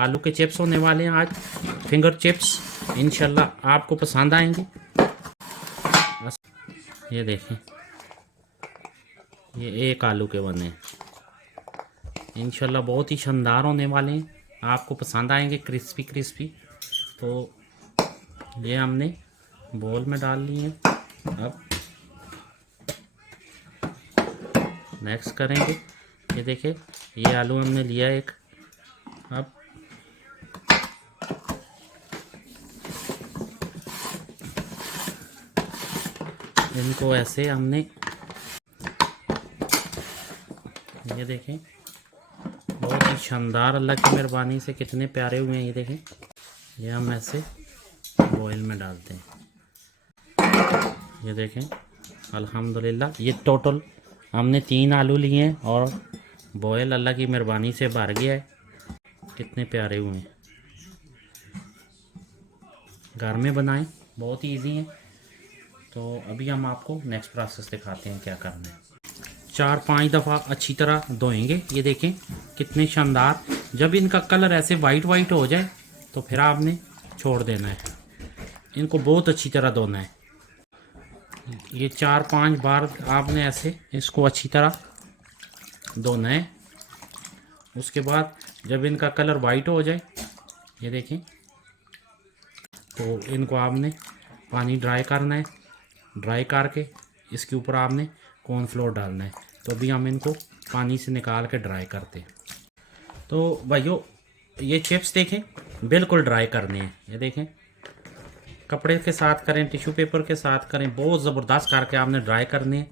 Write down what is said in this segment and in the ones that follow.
आलू के चिप्स होने वाले हैं आज, फिंगर चिप्स। इंशाल्लाह आपको पसंद आएंगे। ये देखें, ये एक आलू के बने हैं। इंशाल्लाह बहुत ही शानदार होने वाले हैं, आपको पसंद आएंगे, क्रिस्पी क्रिस्पी। तो ये हमने बोल में डाल लिए हैं। अब नेक्स्ट करेंगे, ये देखिए ये आलू हमने लिया एक। अब इनको ऐसे हमने, ये देखें बहुत ही शानदार, अल्लाह की मेहरबानी से कितने प्यारे हुए हैं। ये देखें, ये हम ऐसे बॉयल में डालते हैं। ये देखें अल्हम्दुलिल्लाह, ये टोटल हमने 3 आलू लिए हैं और बॉयल अल्लाह की मेहरबानी से भर गया है। कितने प्यारे हुए हैं। घर में बनाएं, बहुत ही इजी है। तो अभी हम आपको नेक्स्ट प्रोसेस दिखाते हैं क्या करना है। 4-5 दफ़ा अच्छी तरह धोएंगे। ये देखें कितने शानदार। जब इनका कलर ऐसे वाइट वाइट हो जाए तो फिर आपने छोड़ देना है, इनको बहुत अच्छी तरह धोना है। ये 4-5 बार आपने ऐसे इसको अच्छी तरह धोना है। उसके बाद जब इनका कलर वाइट हो जाए, ये देखें, तो इनको आपने पानी ड्राई करना है। ड्राई करके इसके ऊपर आपने कॉर्नफ्लोर डालना है। तो अभी हम इनको पानी से निकाल के ड्राई करते हैं। तो भाइयों ये चिप्स देखें बिल्कुल ड्राई करने हैं। ये देखें, कपड़े के साथ करें, टिश्यू पेपर के साथ करें, बहुत ज़बरदस्त करके आपने ड्राई करने हैं,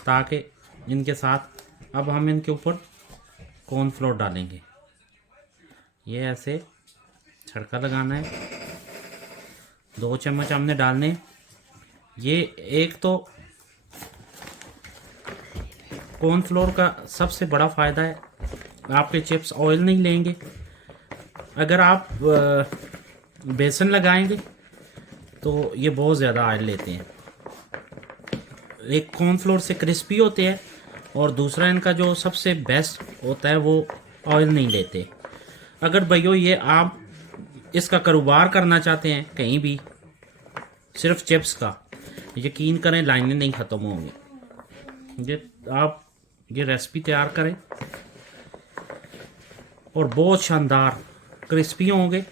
ताकि इनके साथ अब हम इनके ऊपर कॉर्नफ्लोर डालेंगे। ये ऐसे छड़का लगाना है। 2 चम्मच हमने डालने। ये एक तो कॉर्नफ्लोर का सबसे बड़ा फ़ायदा है, आपके चिप्स ऑयल नहीं लेंगे। अगर आप बेसन लगाएंगे तो ये बहुत ज़्यादा ऑयल लेते हैं। एक कॉर्नफ्लोर से क्रिस्पी होते हैं और दूसरा इनका जो सबसे बेस्ट होता है वो ऑयल नहीं लेते। अगर भैया ये आप इसका कारोबार करना चाहते हैं कहीं भी, सिर्फ चिप्स का, यकीन करें लाइनें नहीं ख़त्म होंगी। ये आप ये रेसिपी तैयार करें और बहुत शानदार क्रिस्पी होंगे।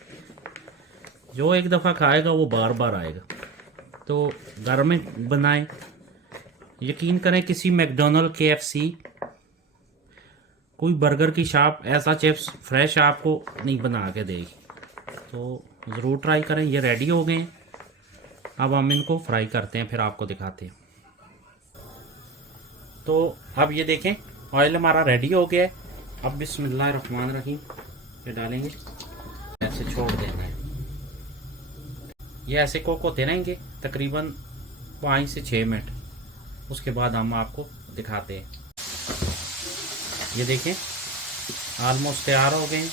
जो एक दफ़ा खाएगा वो बार बार आएगा। तो घर में बनाएं, यकीन करें किसी मैकडोनल्ड, KFC, कोई बर्गर की शॉप ऐसा चिप्स फ्रेश आपको नहीं बना के देगी। तो ज़रूर ट्राई करें। ये रेडी हो गए हैं, अब हम इनको फ्राई करते हैं, फिर आपको दिखाते हैं। तो अब ये देखें ऑयल हमारा रेडी हो गया है। अब बिस्मिल्लाहिर्रहमानिर्रहीम ये डालेंगे, ऐसे छोड़ देना है। ये ऐसे कुक होते रहेंगे तकरीबन 5 से 6 मिनट। उसके बाद हम आपको दिखाते हैं। ये देखें ऑलमोस्ट तैयार हो गए हैं।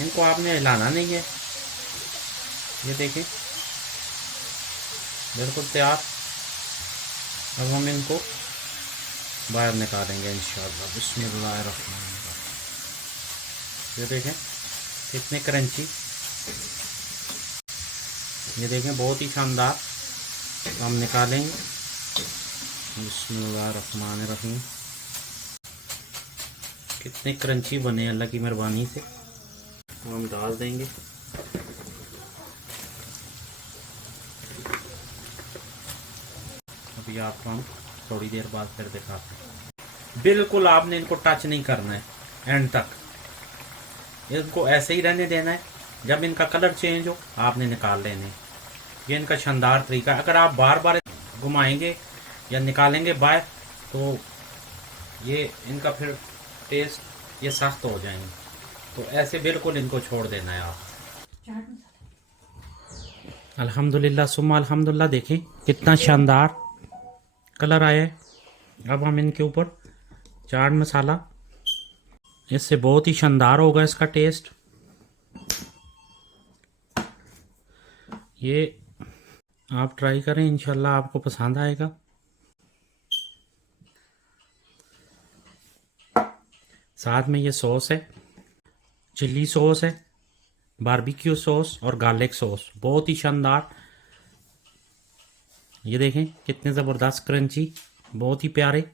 इनको आपने हिलाना नहीं है। ये देखें बिल्कुल तैयार। अब हम इनको बाहर निकालेंगे इंशाअल्लाह। बिस्मिल्लाहिर्रहमानिर्रहीम। ये देखें कितने क्रंची, ये देखें बहुत ही शानदार। हम निकालेंगे। बिस्मिल्लाहिर्रहमानिर्रहीम। कितने क्रंची बने अल्लाह की मेहरबानी से। तो हम डाल देंगे। अभी आपको हम थोड़ी देर बाद फिर दिखाते हैं। बिल्कुल आपने इनको टच नहीं करना है एंड तक, इनको ऐसे ही रहने देना है। जब इनका कलर चेंज हो आपने निकाल लेने। ये इनका शानदार तरीका है। अगर आप बार बार घुमाएंगे या निकालेंगे बाहर तो ये इनका फिर टेस्ट ये सख्त हो जाएंगे। तो ऐसे बिल्कुल इनको छोड़ देना है आप। अल्हम्दुलिल्लाह सुम्मा अल्हम्दुलिल्लाह, देखें कितना शानदार कलर आया है। अब हम इनके ऊपर चाट मसाला, इससे बहुत ही शानदार होगा इसका टेस्ट। ये आप ट्राई करें, इंशाल्लाह आपको पसंद आएगा। साथ में ये सॉस है, चिल्ली सॉस है, बारबेक्यू सॉस और गार्लिक सॉस, बहुत ही शानदार। ये देखें कितने ज़बरदस्त क्रंची, बहुत ही प्यारे।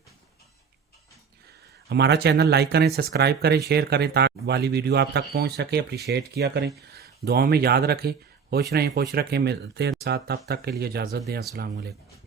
हमारा चैनल लाइक करें, सब्सक्राइब करें, शेयर करें ताकि वाली वीडियो आप तक पहुंच सके। अप्रिशिएट किया करें, दुआओं में याद रखें। खुश रहें, खुश रखें। मिलते हैं साथ, तब तक के लिए इजाज़त दें। अस्सलाम वालेकुम।